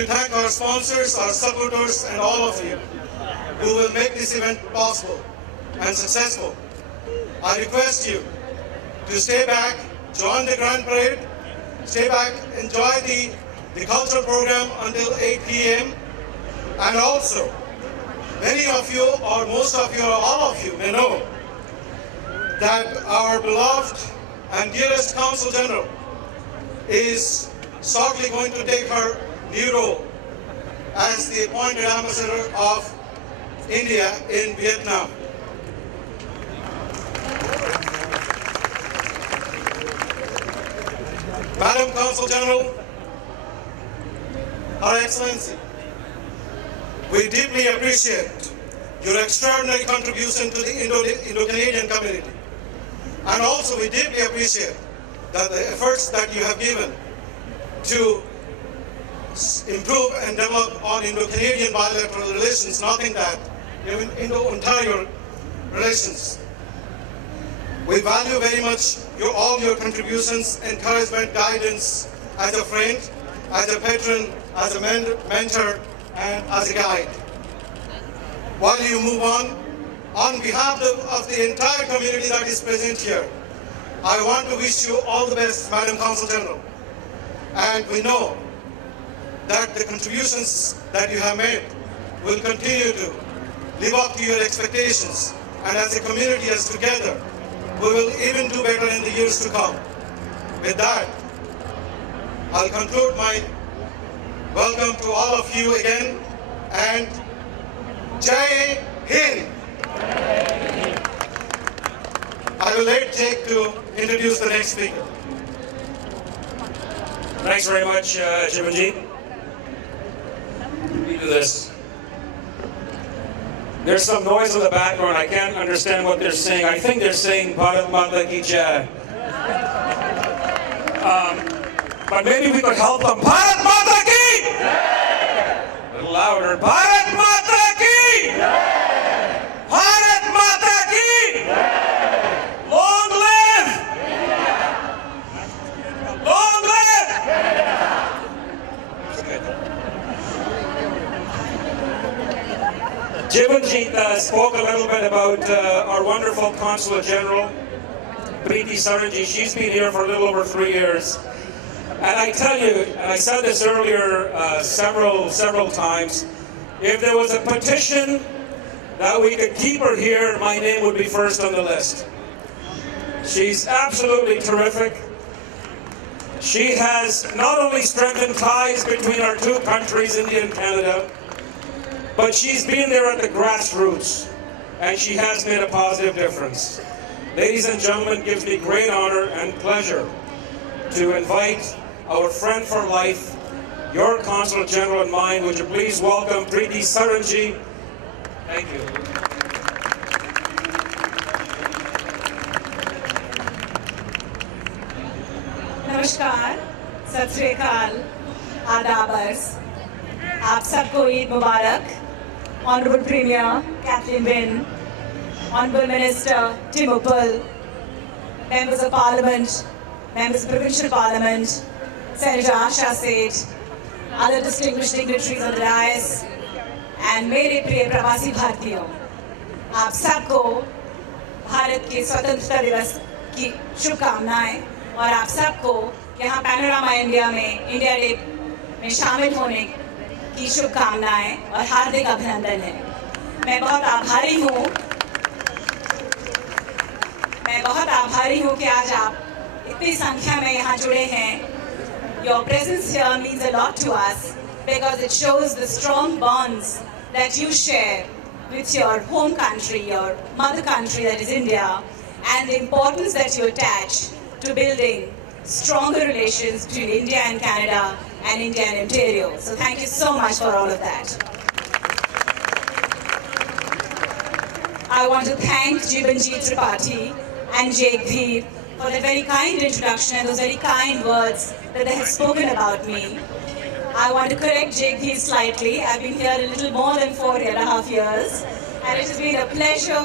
To thank our sponsors, our supporters, and all of you who will make this event possible and successful. I request you to stay back, join the Grand Parade, stay back, enjoy the cultural program until 8 p.m. And also, many of you, or most of you, or all of you may know that our beloved and dearest Consul General is shortly going to take her new role as the appointed ambassador of India in Vietnam. Madam Consul General, Her Excellency, we deeply appreciate your extraordinary contribution to the Indo-Canadian community. And also we deeply appreciate that the efforts that you have given to improve and develop on Indo-Canadian bilateral relations, nothing that, even Indo-Ontario relations. We value very much all your contributions, encouragement, guidance as a friend, as a patron, as a mentor, and as a guide. While you move on behalf of the entire community that is present here, I want to wish you all the best, Madam Consul General. And we know that the contributions that you have made will continue to live up to your expectations. And as a community, as together, we will even do better in the years to come. With that, I'll conclude my welcome to all of you again, and Jai Hind. I will let Jake to introduce the next speaker. Thanks very much, Jibanjit. We do this. There's some noise in the background. I can't understand what they're saying. I think they're saying Bharat Mata Ki Jai. But maybe we could help them. Bharat Mata Ki! A little louder. Bharat Mata Ki! Bharat Mata Ki! Long live! Long live! Jibanjit spoke a little bit about our wonderful Consul General, Preeti Sarangi. She's been here for a little over 3 years. And I tell you, and I said this earlier several times, if there was a petition that we could keep her here, my name would be first on the list. She's absolutely terrific. She has not only strengthened ties between our two countries, India and Canada, but she's been there at the grassroots, and she has made a positive difference. Ladies and gentlemen, it gives me great honor and pleasure to invite our friend for life, your Consul General and mine. Would you please welcome Preeti Sarangi? Thank you. नमस्कार, सत श्री अकाल, आदाबर्स, आप सबको ईद मुबारक. Honorable Premier Kathleen Wynne, Honorable Minister Tim Uppal, Members of Parliament, Members of Provincial Parliament, Senator Asha Seth, other distinguished dignitaries on the dais, and मेरे प्रिय प्रवासी भारतीयों, आप सबको भारत के स्वतंत्रता दिवस की शुभकामनाएं और आप सबको यहाँ पैनोरामा इंडिया में इंडिया डे में शामिल होने की शुभकामनाएं और हार्दिक अभिनंदन है. मैं बहुत आभारी हूँ कि आज आप इतनी संख्या में यहाँ जुड़े हैं. Your presence here means a lot to us because it shows the strong bonds that you share with your home country, your mother country, that is India, and the importance that you attach to building stronger relations between India and Canada and India and Ontario. So thank you so much for all of that. I want to thank Jibanjit Tripathi and Jake Dheer for the very kind introduction and those very kind words that they have spoken about me. I want to correct Jake Dheer slightly. I've been here a little more than 4.5 years, and it has been a pleasure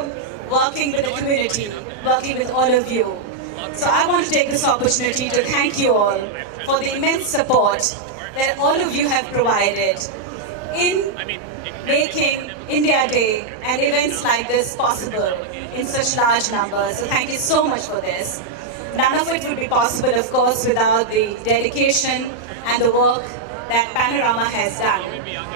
working with the community, working with all of you. So I want to take this opportunity to thank you all for the immense support that all of you have provided in making India Day and events like this possible in such large numbers. So thank you so much for this. None of it would be possible, of course, without the dedication and the work that Panorama has done.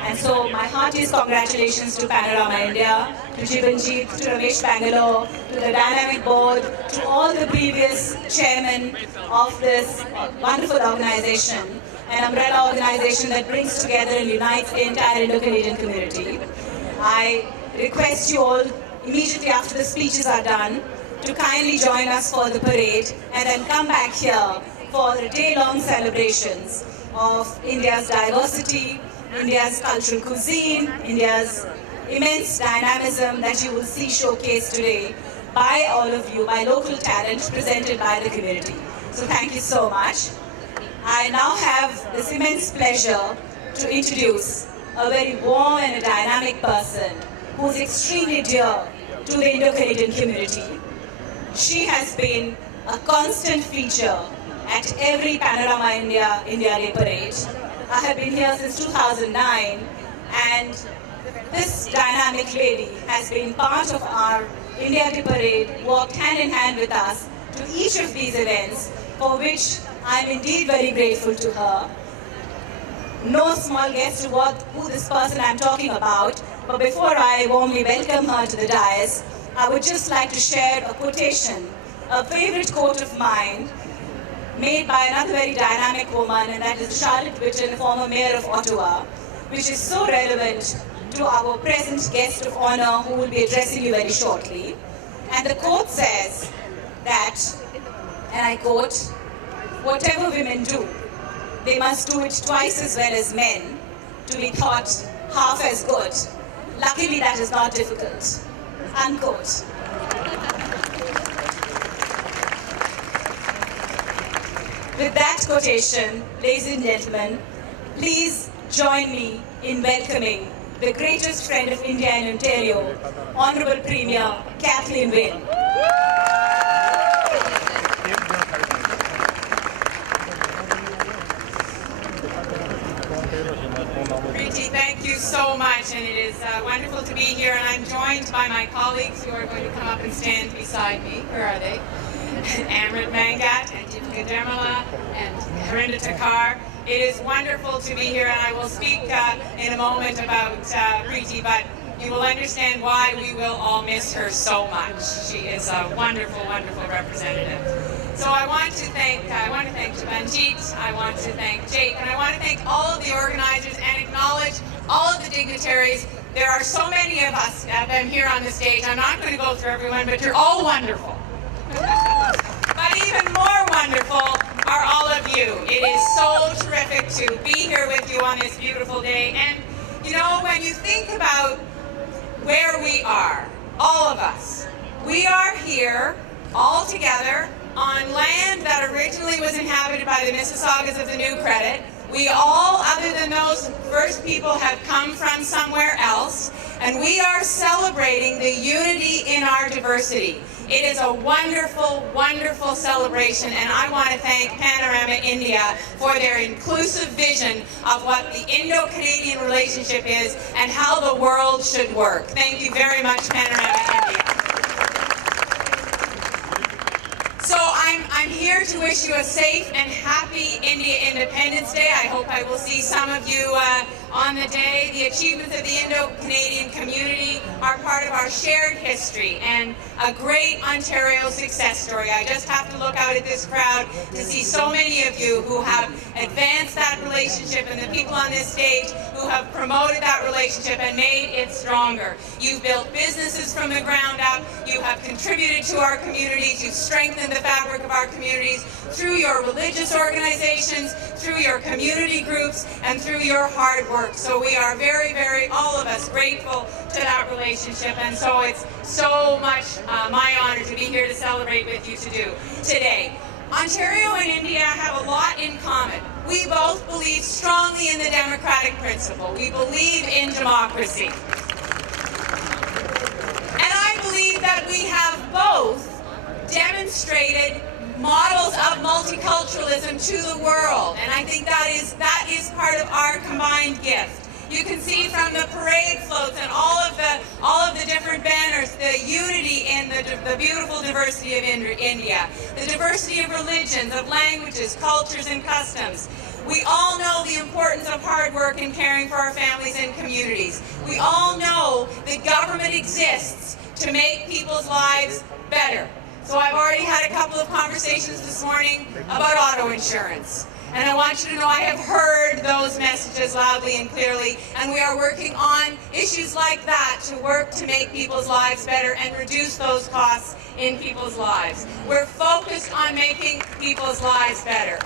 And so my heartiest congratulations to Panorama India, to Jibanjeet, to Ramesh Bangalore, to the Dynamic Board, to all the previous chairmen of this wonderful organization, an umbrella organization that brings together and unites the entire Indo-Canadian community. I request you all, immediately after the speeches are done, to kindly join us for the parade and then come back here for the day-long celebrations of India's diversity, India's cultural cuisine, India's immense dynamism that you will see showcased today by all of you, by local talent presented by the community. So thank you so much. I now have this immense pleasure to introduce a very warm and a dynamic person who is extremely dear to the Indo-Canadian community. She has been a constant feature at every Panorama India Day parade. I have been here since 2009, and this dynamic lady has been part of our India Day parade, walked hand in hand with us to each of these events, for which I am indeed very grateful to her. No small guess to who this person I'm talking about, but before I warmly welcome her to the dais, I would just like to share a quotation, a favorite quote of mine, made by another very dynamic woman, and that is Charlotte Whitton, former mayor of Ottawa, which is so relevant to our present guest of honor who will be addressing you very shortly. And the quote says that, and I quote, "Whatever women do, they must do it twice as well as men to be thought half as good. Luckily, that is not difficult." Unquote. With that quotation, ladies and gentlemen, please join me in welcoming the greatest friend of India and Ontario, Honorable Premier Kathleen Wynne. Preeti, thank you so much, and it is wonderful to be here, and I'm joined by my colleagues who are going to come up and stand beside me. Where are they? Amrit Mangat and Deepika Dermala and Harinder Takar. It is wonderful to be here, and I will speak in a moment about Preeti, but you will understand why we will all miss her so much. She is a wonderful, wonderful representative. So I want to thank Jibanjeet, I want to thank Jake, and I want to thank all of the organizers and acknowledge all of the dignitaries. There are so many of us of them here on the stage. I'm not going to go through everyone, but you're all wonderful. But even more wonderful are all of you. It is so terrific to be here with you on this beautiful day. And you know, when you think about where we are, all of us, we are here all together on land that originally was inhabited by the Mississaugas of the New Credit. We all, other than those first people, have come from somewhere else, and we are celebrating the unity in our diversity. It is a wonderful, wonderful celebration, and I want to thank Panorama India for their inclusive vision of what the Indo-Canadian relationship is and how the world should work. Thank you very much, Panorama India. So I'm here to wish you a safe and happy India Independence Day. I hope I will see some of you on the day. The achievements of the Indo-Canadian community are part of our shared history and a great Ontario success story. I just have to look out at this crowd to see so many of you who have advanced that relationship, and the people on this stage who have promoted that relationship and made it stronger. You've built businesses from the ground up. You have contributed to our communities. You've strengthened the fabric of our communities through your religious organizations, through your community groups, and through your hard work. So we are very, very, all of us, grateful to that relationship. And so it's so much my honor to be here to celebrate with you today. Ontario and India have a lot in common. We both believe strongly in the democratic principle. We believe in democracy. And I believe that we have both demonstrated models of multiculturalism to the world. And I think that is part of our combined gift. You can see from the parade floats and all of the different banners, the unity in the beautiful diversity of India, the diversity of religions, of languages, cultures, and customs. We all know the importance of hard work and caring for our families and communities. We all know that government exists to make people's lives better. So I've already had a couple of conversations this morning about auto insurance. And I want you to know I have heard those messages loudly and clearly, and we are working on issues like that to work to make people's lives better and reduce those costs in people's lives. We're focused on making people's lives better.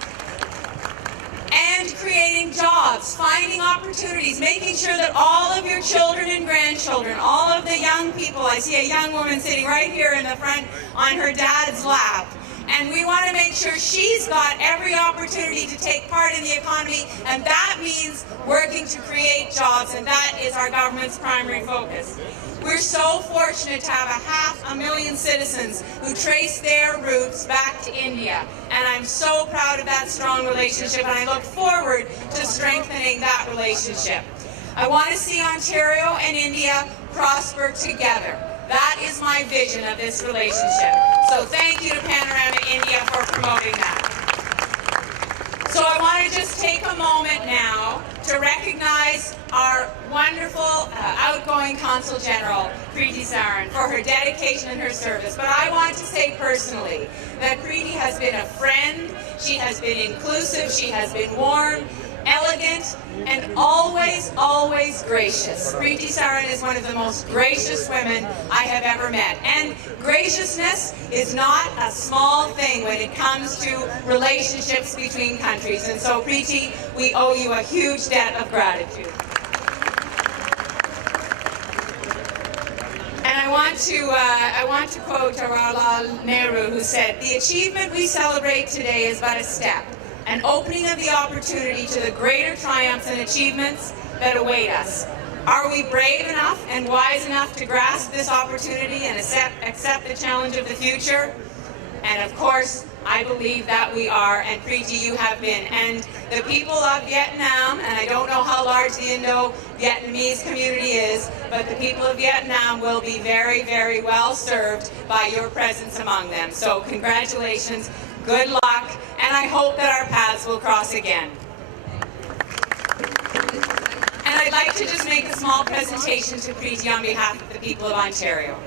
And creating jobs, finding opportunities, making sure that all of your children and grandchildren, all of the young people, I see a young woman sitting right here in the front on her dad's lap, and we want to make sure she's got every opportunity to take part in the economy, and that means working to create jobs, and that is our government's primary focus. We're so fortunate to have 500,000 citizens who trace their roots back to India, and I'm so proud of that strong relationship, and I look forward to strengthening that relationship. I want to see Ontario and India prosper together. That is my vision of this relationship. So thank you to Panorama India for promoting that. So I want to just take a moment now to recognize our wonderful outgoing Consul General, Preeti Saran, for her dedication and her service. But I want to say personally that Preeti has been a friend, she has been inclusive, she has been warm, elegant, and always, always gracious. Preeti Saran is one of the most gracious women I have ever met. And graciousness is not a small thing when it comes to relationships between countries. And so, Preeti, we owe you a huge debt of gratitude. And I want to quote Jawaharlal Nehru, who said, "The achievement we celebrate today is but a step, an opening of the opportunity to the greater triumphs and achievements that await us. Are we brave enough and wise enough to grasp this opportunity and accept the challenge of the future?" And of course, I believe that we are, and Preeti, you have been. And the people of Vietnam, and I don't know how large the Indo-Vietnamese community is, but the people of Vietnam will be very, very well served by your presence among them. So congratulations, good luck, and I hope that our paths will cross again. And I'd like to just make a small presentation to Preeti on behalf of the people of Ontario.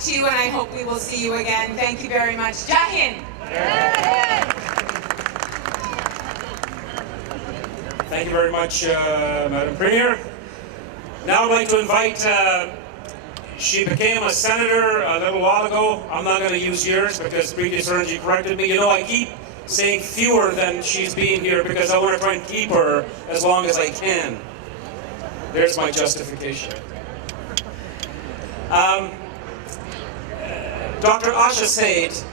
To you, and I hope we will see you again. Thank you very much. Jai Hind. Thank you very much, Madam Premier. Now I'd like to invite, she became a senator a little while ago. I'm not going to use years because Preeti Saranji corrected me. You know, I keep saying fewer than she's been here because I want to try and keep her as long as I can. There's my justification. Dr. Asha Seth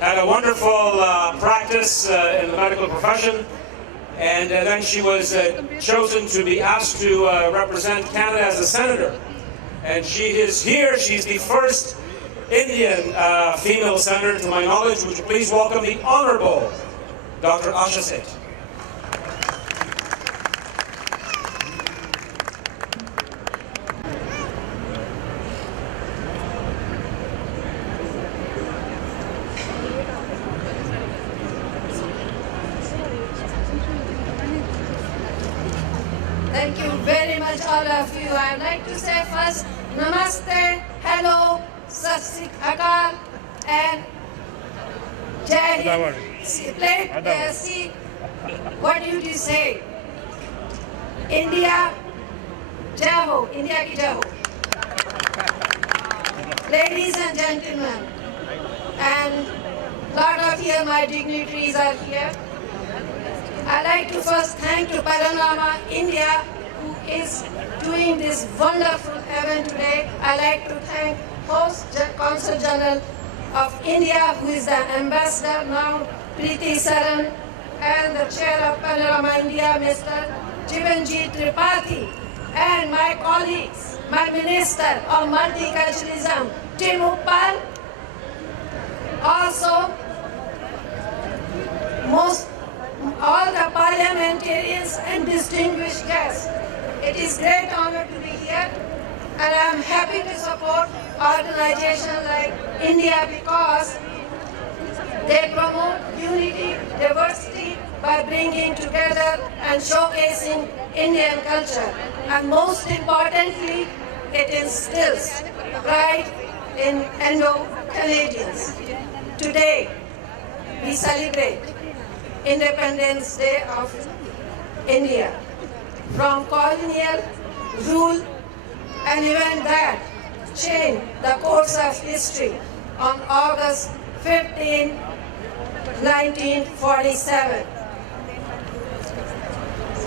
had a wonderful practice in the medical profession, and then she was chosen to be asked to represent Canada as a senator. And she is here. She's the first Indian female senator, to my knowledge. Would you please welcome the Honorable Dr. Asha Seth. Thank you very much, all of you. I'd like to say first, Namaste, hello, Sat Sri Akal, and Jai Hind. See, what did you say? India, Jai Ho, India ki Jai Ho. Ladies and gentlemen, and lot of here my dignitaries are here. I'd like to first thank to Panorama India who is doing this wonderful event today. I like to thank host Consul General of India, who is the ambassador now, Preeti Saran, and the chair of Panorama India, Mr. Jivanjit Tripathi, and my colleagues, my minister of multiculturalism, Tim Uppal, also all the parliamentarians and distinguished guests. It is great honor to be here, and I am happy to support organizations like India because they promote unity, diversity by bringing together and showcasing Indian culture. And most importantly, it instills pride in Indo-Canadians. Today, we celebrate Independence Day of India from colonial rule, an event that changed the course of history on August 15, 1947.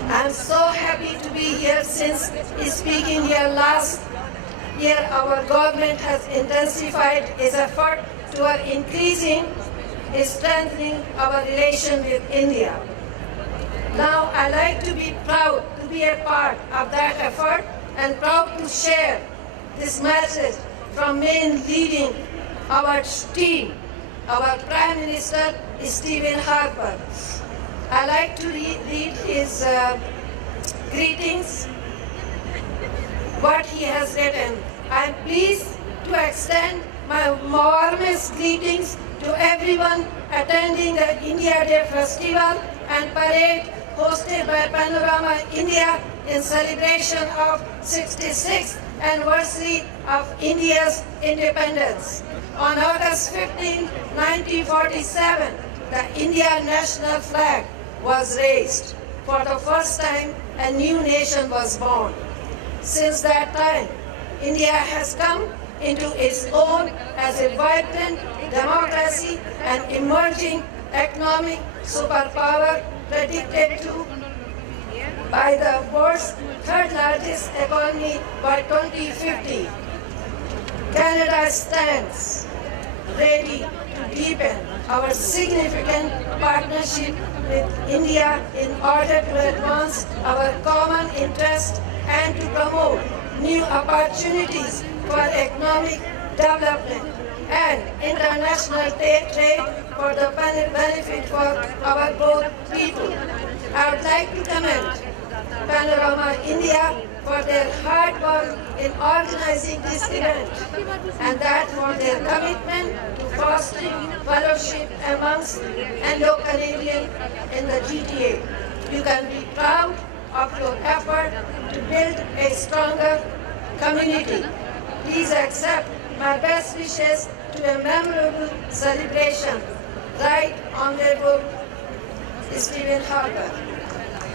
I'm so happy to be here since speaking here last year. Our government has intensified its effort toward increasing strengthening our relation with India. Now I like to be proud to be a part of that effort and proud to share this message from main leading our team, our Prime Minister Stephen Harper. I like to read his greetings, what he has written. I am pleased to extend my warmest greetings to everyone attending the India Day Festival and Parade hosted by Panorama India in celebration of 66th anniversary of India's independence. On August 15, 1947, the Indian national flag was raised. For the first time, a new nation was born. Since that time, India has come into its own as a vibrant democracy and emerging economic superpower, predicted to by the world's third largest economy by 2050. Canada stands ready to deepen our significant partnership with India in order to advance our common interest and to promote new opportunities for economic development and international trade for the benefit for our both people. I would like to commend Panorama India for their hard work in organizing this event and that for their commitment to fostering fellowship amongst Indo-Canadians in the GTA. You can be proud of your effort to build a stronger community. Please accept my best wishes to a memorable celebration. Right Honorable Stephen Harper,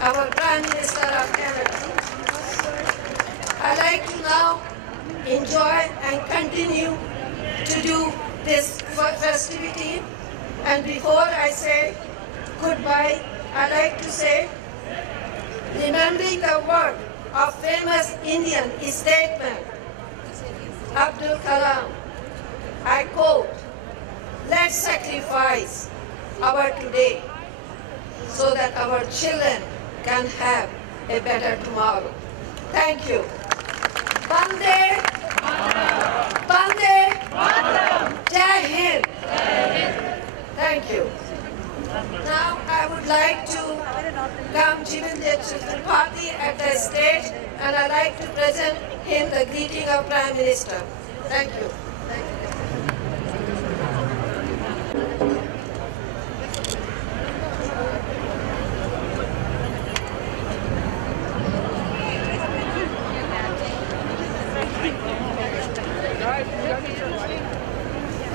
our Prime Minister of Canada. I'd like to now enjoy and continue to do this festivity. And before I say goodbye, I'd like to say, remembering the word of famous Indian statesman Abdul Kalam, I quote, "Let's sacrifice our today so that our children can have a better tomorrow." Thank you. Bande, Bande, Jai Hind. Thank you. Now I would like to come Jivanjit Tripathi at the stage, and I'd like to present him the greeting of Prime Minister. Thank you.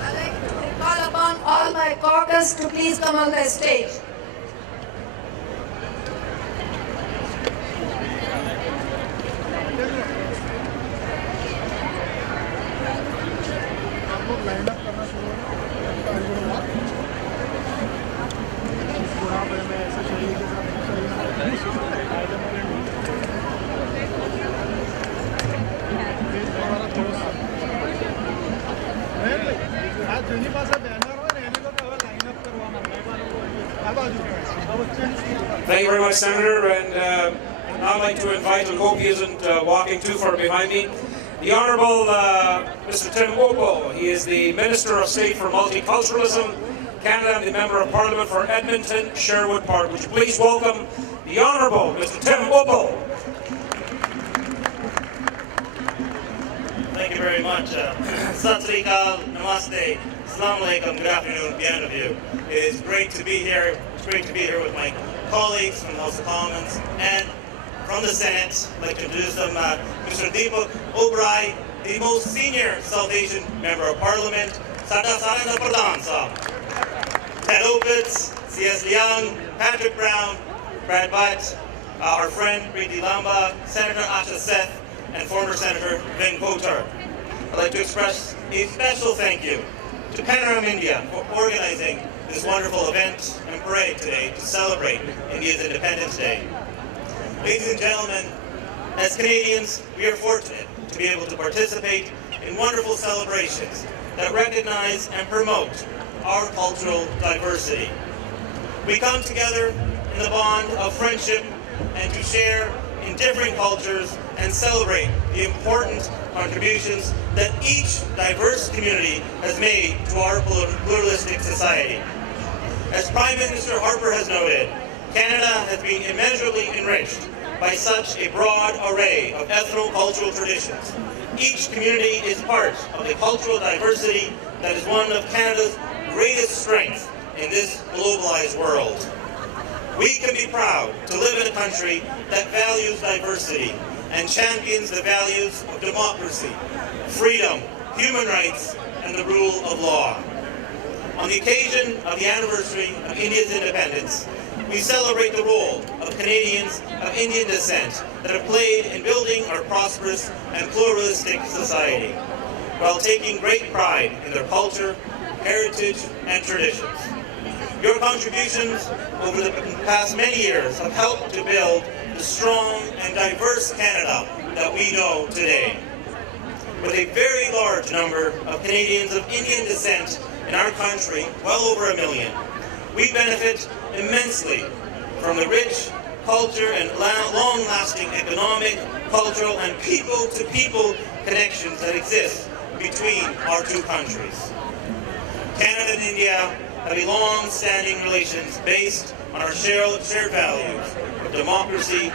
I'd like to call upon all my caucus to please come on the stage. Thank you very much, Senator. And I'd like to invite, and hope he isn't walking too far behind me, the Honourable Mr. Tim Opo. He is the Minister of State for Multiculturalism, Canada, and the Member of Parliament for Edmonton, Sherwood Park. Would you please welcome the Honourable Mr. Tim Opo. Thank you very much. Sat Sri Akal, Namaste, Assalamu Alaikum, good afternoon, bien of you. It is great to be here. It's great to be here with my colleagues from the House of Commons and from the Senate. I'd like to introduce them, Mr. Deepak Oberoi, the most senior South Asian Member of Parliament, Sada Sarana Pradhan Sahab, Ted Opitz, C.S. Liang, Patrick Brown, Brad Butt, our friend Preeti Lamba, Senator Asha Seth, and former Senator Vin Kotar. I'd like to express a special thank you to Panorama India for organizing this wonderful event and parade today to celebrate India's Independence Day. Ladies and gentlemen, as Canadians, we are fortunate to be able to participate in wonderful celebrations that recognize and promote our cultural diversity. We come together in the bond of friendship and to share in different cultures and celebrate the important contributions that each diverse community has made to our pluralistic society. As Prime Minister Harper has noted, Canada has been immeasurably enriched by such a broad array of ethno-cultural traditions. Each community is part of the cultural diversity that is one of Canada's greatest strengths in this globalized world. We can be proud to live in a country that values diversity and champions the values of democracy, freedom, human rights, and the rule of law. On the occasion of the anniversary of India's independence, we celebrate the role of Canadians of Indian descent that have played in building our prosperous and pluralistic society, while taking great pride in their culture, heritage, and traditions. Your contributions over the past many years have helped to build the strong and diverse Canada that we know today. With a very large number of Canadians of Indian descent in our country, well over 1 million, we benefit immensely from the rich culture and long-lasting economic, cultural, and people-to-people connections that exist between our two countries. Canada and India have a long-standing relations based on our shared values of democracy,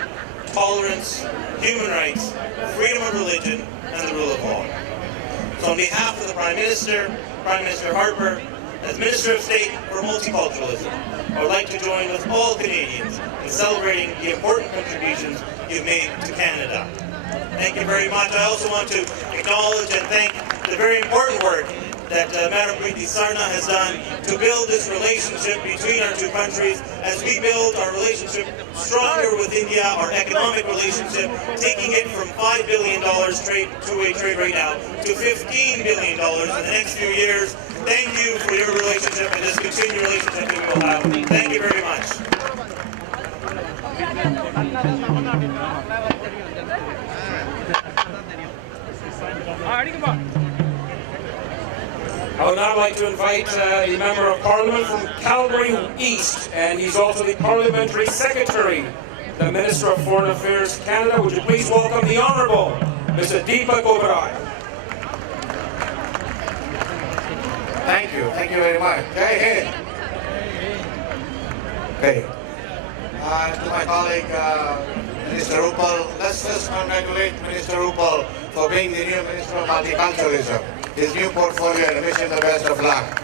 tolerance, human rights, freedom of religion, and the rule of law. So on behalf of the Prime Minister Harper, as Minister of State for Multiculturalism, I would like to join with all Canadians in celebrating the important contributions you've made to Canada. Thank you very much. I also want to acknowledge and thank the very important work that Madam Preeti Sarna has done to build this relationship between our two countries as we build our relationship stronger with India, our economic relationship, taking it from $5 billion two-way trade right now to $15 billion in the next few years. Thank you for your relationship and this continued relationship that we will have. Thank you very much. I would now like to invite the Member of Parliament from Calgary East, and he's also the Parliamentary Secretary, the Minister of Foreign Affairs Canada. Would you please welcome the Honourable Mr. Deepak Oberoi. Thank you very much. Jai Hind. Okay. To my colleague, Minister Upal, let's just congratulate Minister Upal for being the new Minister of Multiculturalism. His new portfolio, and wish him the best of luck.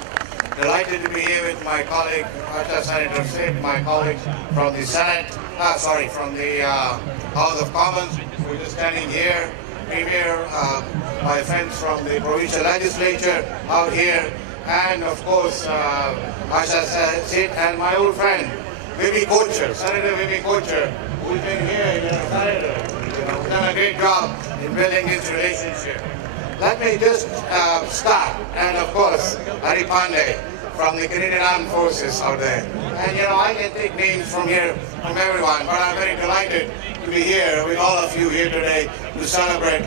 Delighted to be here with my colleague, Senator of State, my colleagues from the Senate, from the House of Commons, who are just standing here, Premier, my friends from the provincial legislature out here, and of course, Asha Seth, and my old friend, Vimi Kochhar, Senator Vimi Kochhar, who's been here, Senator, done a great job in building this relationship. Let me just start, and of course, Hari Pandey from the Canadian Armed Forces out there. And I can take names from here, from everyone, but I'm very delighted to be here with all of you here today to celebrate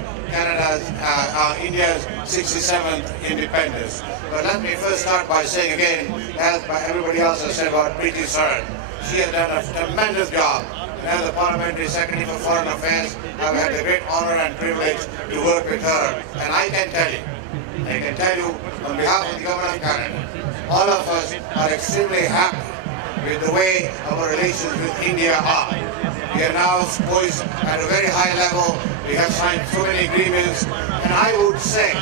India's 67th independence. But let me first start by saying again, as everybody else has said about Preeti Saran, she has done a tremendous job. As the Parliamentary Secretary for Foreign Affairs, I've had the great honor and privilege to work with her. And I can tell you, on behalf of the Government of Canada, all of us are extremely happy with the way our relations with India are. We are now poised at a very high level. We have signed so many agreements, and I would say,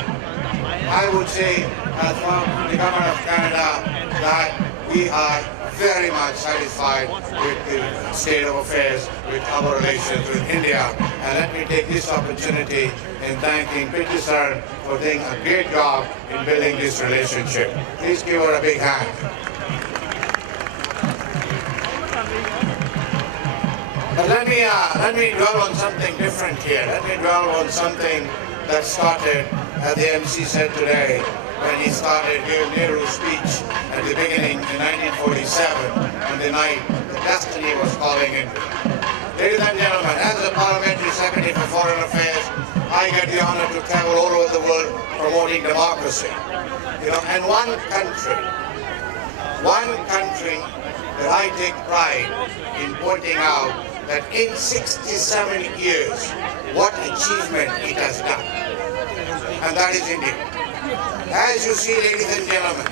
as from the Government of Canada, that we are very much satisfied with the state of affairs with our relations with India. And let me take this opportunity in thanking Preeti Saran for doing a great job in building this relationship. Please give her a big hand. But let me dwell on something different here. Let me dwell on something that started, as the MC said today, when he started giving Nehru's speech at the beginning in 1947, on the night the destiny was calling him. Ladies and gentlemen, as the Parliamentary Secretary for Foreign Affairs, I get the honor to travel all over the world promoting democracy. And one country that I take pride in pointing out that in 67 years, what achievement it has done. And that is India. As you see, ladies and gentlemen,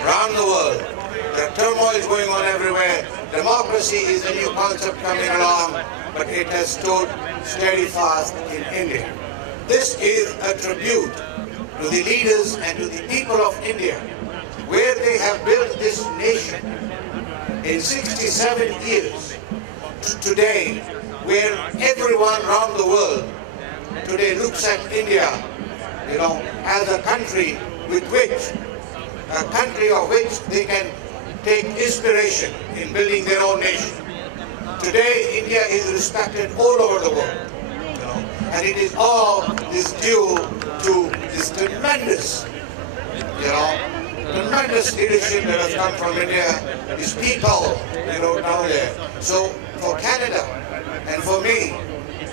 around the world, the turmoil is going on everywhere. Democracy is a new concept coming along, but it has stood steady fast in India. This is a tribute to the leaders and to the people of India, where they have built this nation in 67 years. Today, where everyone around the world today looks at India, as a country of which they can take inspiration in building their own nation. Today, India is respected all over the world, and it is all this due to this tremendous leadership that has come from India, these people, down there. So for Canada and for me,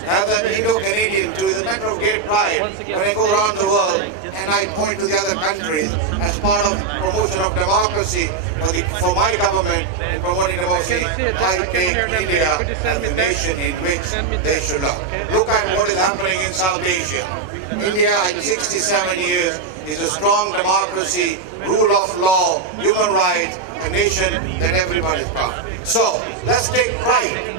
as an Indo-Canadian, it is a matter of great pride when I go around the world and I point to the other countries as part of promotion of democracy for my government in promoting democracy. I take India as the nation in which they should look. Look at what is happening in South Asia. India in 67 years is a strong democracy, rule of law, human rights, a nation that everybody is proud. So let's take pride.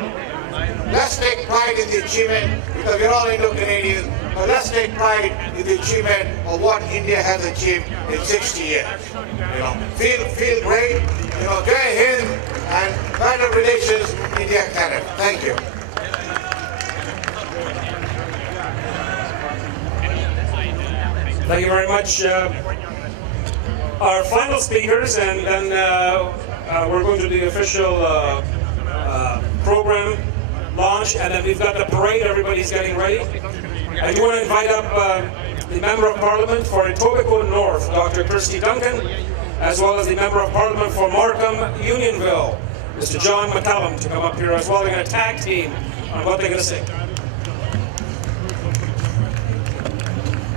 Let's take pride in the achievement, because we're all Indo-Canadians, but let's take pride in the achievement of what India has achieved in 60 years. Feel great, Jai Hind, and better relations India-Canada. Thank you. Thank you very much. Our final speakers, and then we're going to do the official program launch, and then we've got the parade. Everybody's getting ready. I do want to invite up the Member of Parliament for Etobicoke North, Dr. Kirsty Duncan, as well as the Member of Parliament for Markham Unionville, Mr. John McCallum, to come up here as well. They're going to tag team on what they're going to say.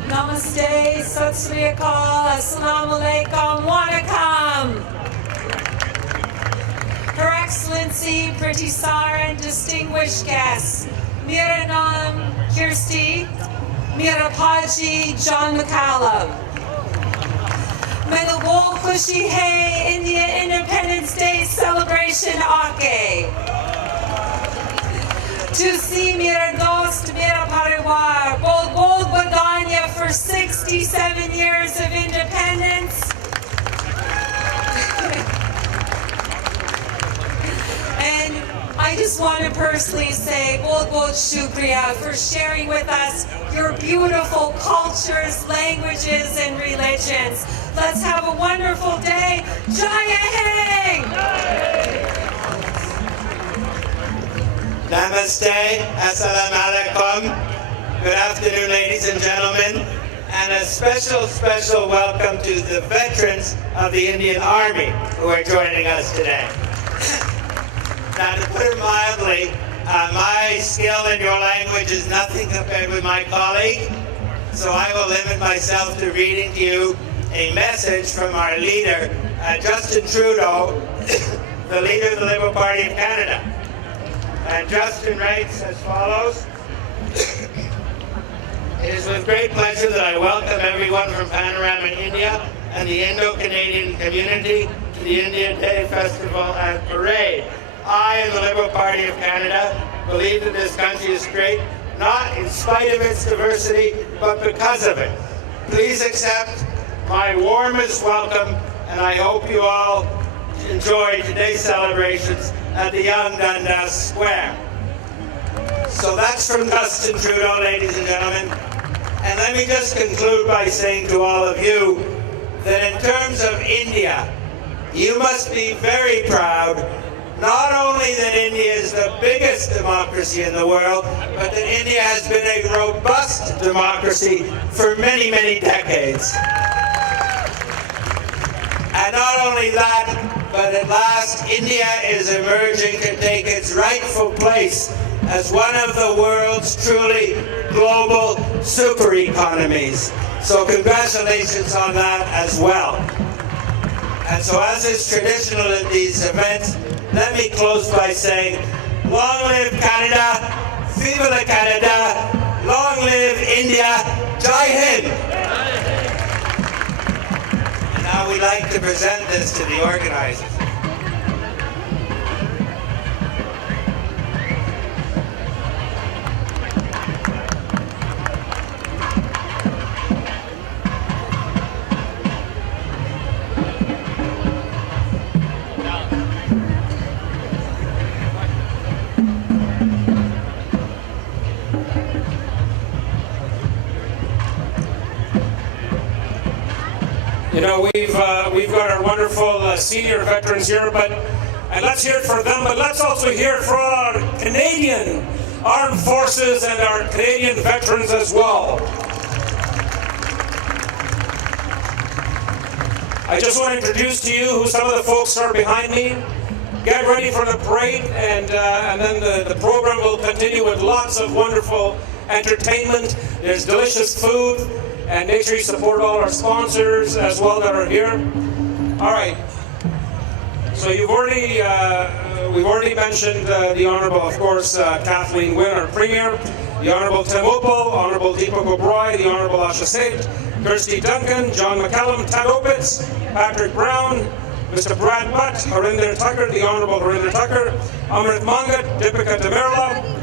Namaste, Sat Sri Akal, Assalamu Alaikum, Wanakam. Her Excellency Preeti Saran, distinguished guests, Mera Naam Kirsty, Mera Paji John McCallum. Maine bahut khushi hai India Independence Day celebration aake. To see Mera dost, Mera parivar, bol badanya for 67 years of independence. And I just want to personally say, bahut shukriya for sharing with us your beautiful cultures, languages, and religions. Let's have a wonderful day. Jai Hind! Namaste, Assalamu Alaikum. Good afternoon, ladies and gentlemen, and a special welcome to the veterans of the Indian Army who are joining us today. Now, to put it mildly, My skill in your language is nothing compared with my colleague, so I will limit myself to reading to you a message from our leader, Justin Trudeau, the leader of the Liberal Party of Canada. And Justin writes as follows. It is with great pleasure that I welcome everyone from Panorama India and the Indo-Canadian community to the India Day Festival and Parade. I and the Liberal Party of Canada believe that this country is great, not in spite of its diversity, but because of it. Please accept my warmest welcome, and I hope you all enjoy today's celebrations at the Young Dundas Square. So that's from Justin Trudeau, ladies and gentlemen. And let me just conclude by saying to all of you that in terms of India, you must be very proud, not only that India is the biggest democracy in the world, but that India has been a robust democracy for many, many decades. And not only that, but at last India is emerging to take its rightful place as one of the world's truly global super economies. So congratulations on that as well. And so as is traditional at these events, let me close by saying, long live Canada, vive le Canada, long live India, Jai Hind. And now we'd like to present this to the organizers. You know, we've got our wonderful senior veterans here, and let's hear it for them, but let's also hear it for our Canadian armed forces and our Canadian veterans as well. I just want to introduce to you who some of the folks are behind me. Get ready for the parade, and then the program will continue with lots of wonderful entertainment. There's delicious food. And make sure you support all our sponsors as well that are here. All right. So we've already mentioned the Honourable, of course, Kathleen Wynne, our Premier, the Honourable Tim Opal, Honourable Deepak Oberoi, the Honourable Asha Seth, Kirsty Duncan, John McCallum, Ted Opitz, Patrick Brown, Mr. Brad Butt, Harinder Tucker, the Honourable Harinder Tucker, Amrit Mangat, Deepika Demirla,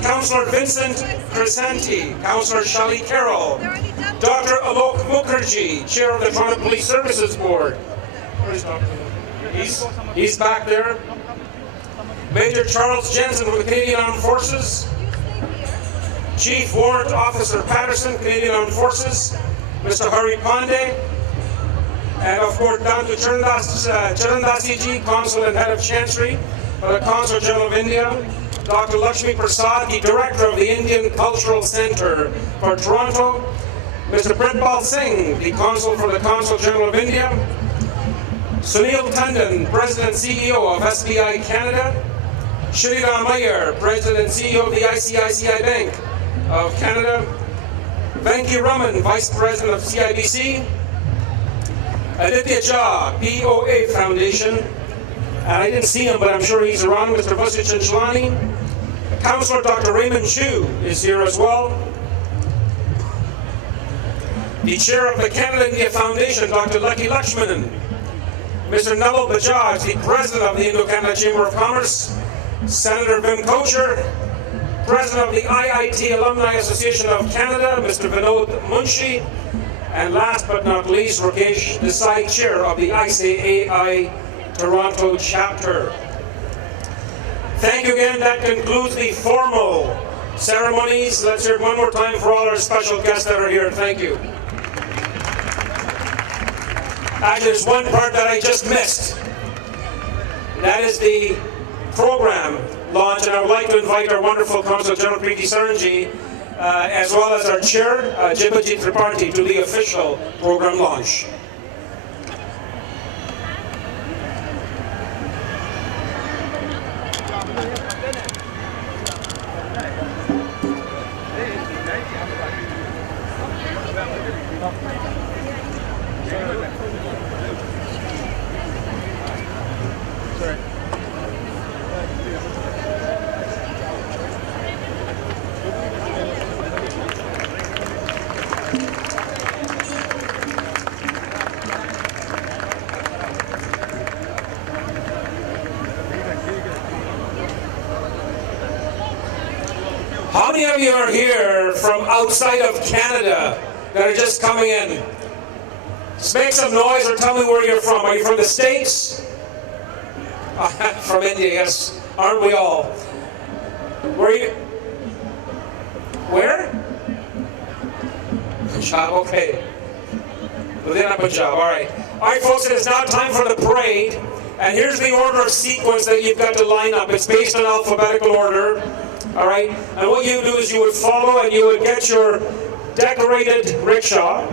Councillor Vincent Crisanti, Councillor Shali Carroll, Dr. Alok Mukherjee, Chair of the Toronto Police Services Board. Where's Dr. He's back there. Major Charles Jensen from the Canadian Armed Forces. Chief Warrant Officer Patterson, Canadian Armed Forces. Mr. Hari Pandey. And of course, down to Charandasi Ji, Consul and Head of Chancery for the Consul General of India. Dr. Lakshmi Prasad, the Director of the Indian Cultural Centre for Toronto. Mr. Pritpal Singh, the Consul for the Consul General of India. Sunil Tandon, President and CEO of SBI Canada. Shriram Iyer, President and CEO of the ICICI Bank of Canada. Venki Raman, Vice President of CIBC. Aditya Jha, POA Foundation. And I didn't see him, but I'm sure he's around. Mr. Vasu Chanchlani. Councillor Dr. Raymond Chu is here as well. The Chair of the Canada-India Foundation, Dr. Lucky Lakshmanan. Mr. Naval Bajaj, the President of the Indo-Canada Chamber of Commerce. Senator Vim Kocher, President of the IIT Alumni Association of Canada, Mr. Vinod Munshi. And last but not least, Rakesh Desai, Chair of the ICAI Toronto Chapter. Thank you again. That concludes the formal ceremonies. Let's hear it one more time for all our special guests that are here. Thank you. Actually, there's one part that I just missed. That is the program launch, and I would like to invite our wonderful Consul General Preeti Sarangi, as well as our Chair, Jibajit Tripathi, to the official program launch. How many of you are here from outside of Canada that are just coming in? Just make some noise or tell me where you're from. Are you from the States? From India, yes. Aren't we all? Where are you? Where? Punjab, okay. Within Punjab, all right. All right, folks, it is now time for the parade. And here's the order of sequence that you've got to line up. It's based on alphabetical order. All right? And what you do is you would follow and you would get your decorated rickshaw.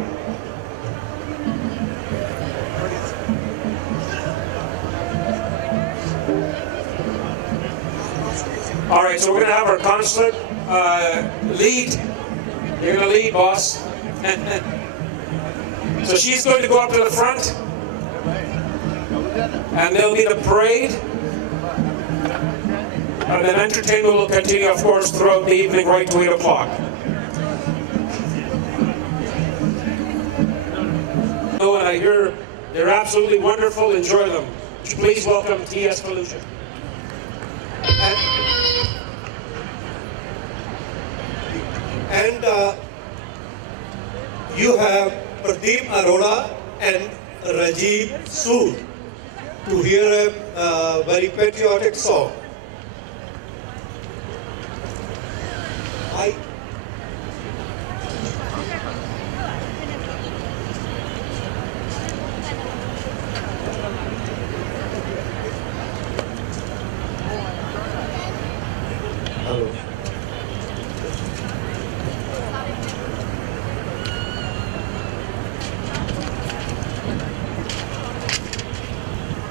All right, so we're going to have our consulate lead. You're going to lead, boss. So she's going to go up to the front. And there'll be the parade. And then entertainment will continue, of course, throughout the evening, right to 8 o'clock. Oh, and I hear they're absolutely wonderful. Enjoy them. Please welcome T.S. Fallujah. And you have Pradeep Arora and Rajiv Sood to hear a very patriotic song. Hello.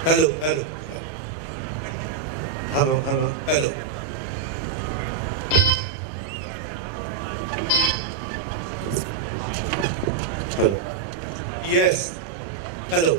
Hello, hello. Hello, hello, hello. Hello. Yes. Hello.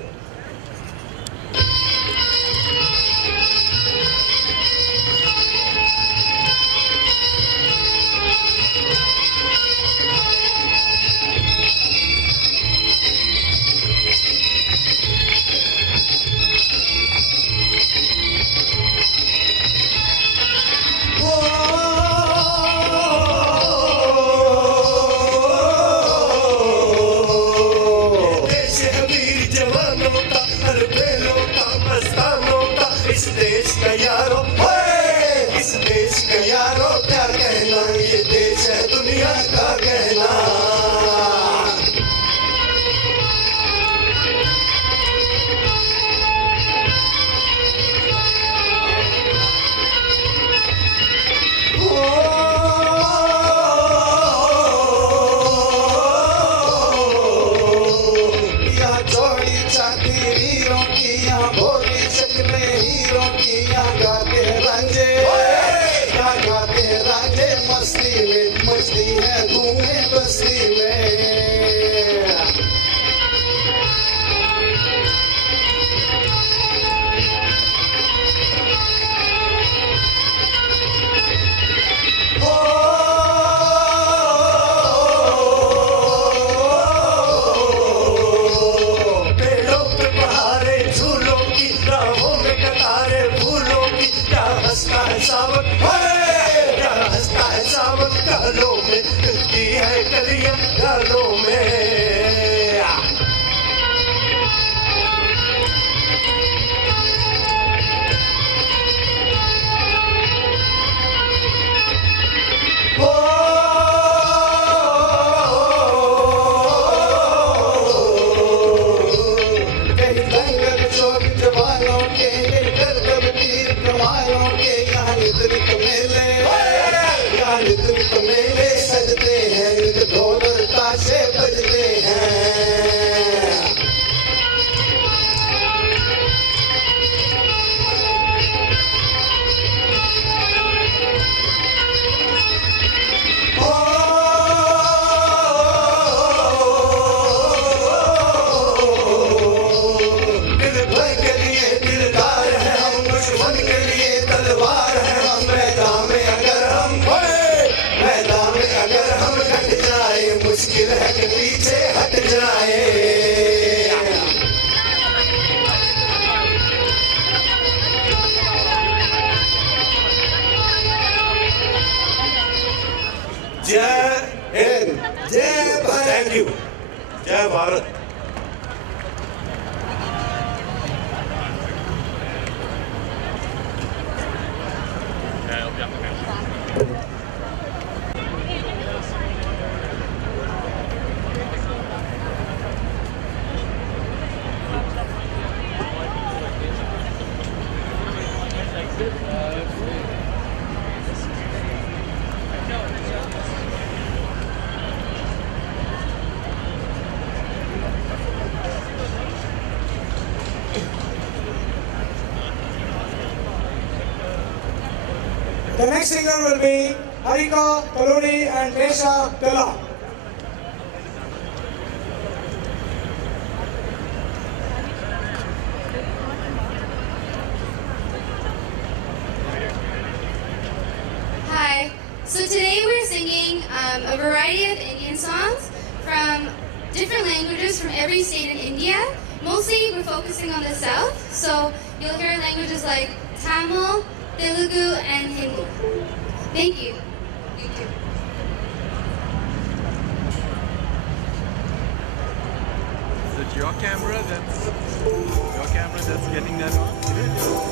मेले सजते हैं ढोल ताशे बजते हैं The next singer will be Harika Kaloni and Desha Tela. Hi. So today we're singing a variety of Indian songs from different languages from every state in India. Mostly we're focusing on the south, so you'll hear languages like Tamil, Telugu, and Hindi. Thank you. Thank you. Is it your camera that's getting that on?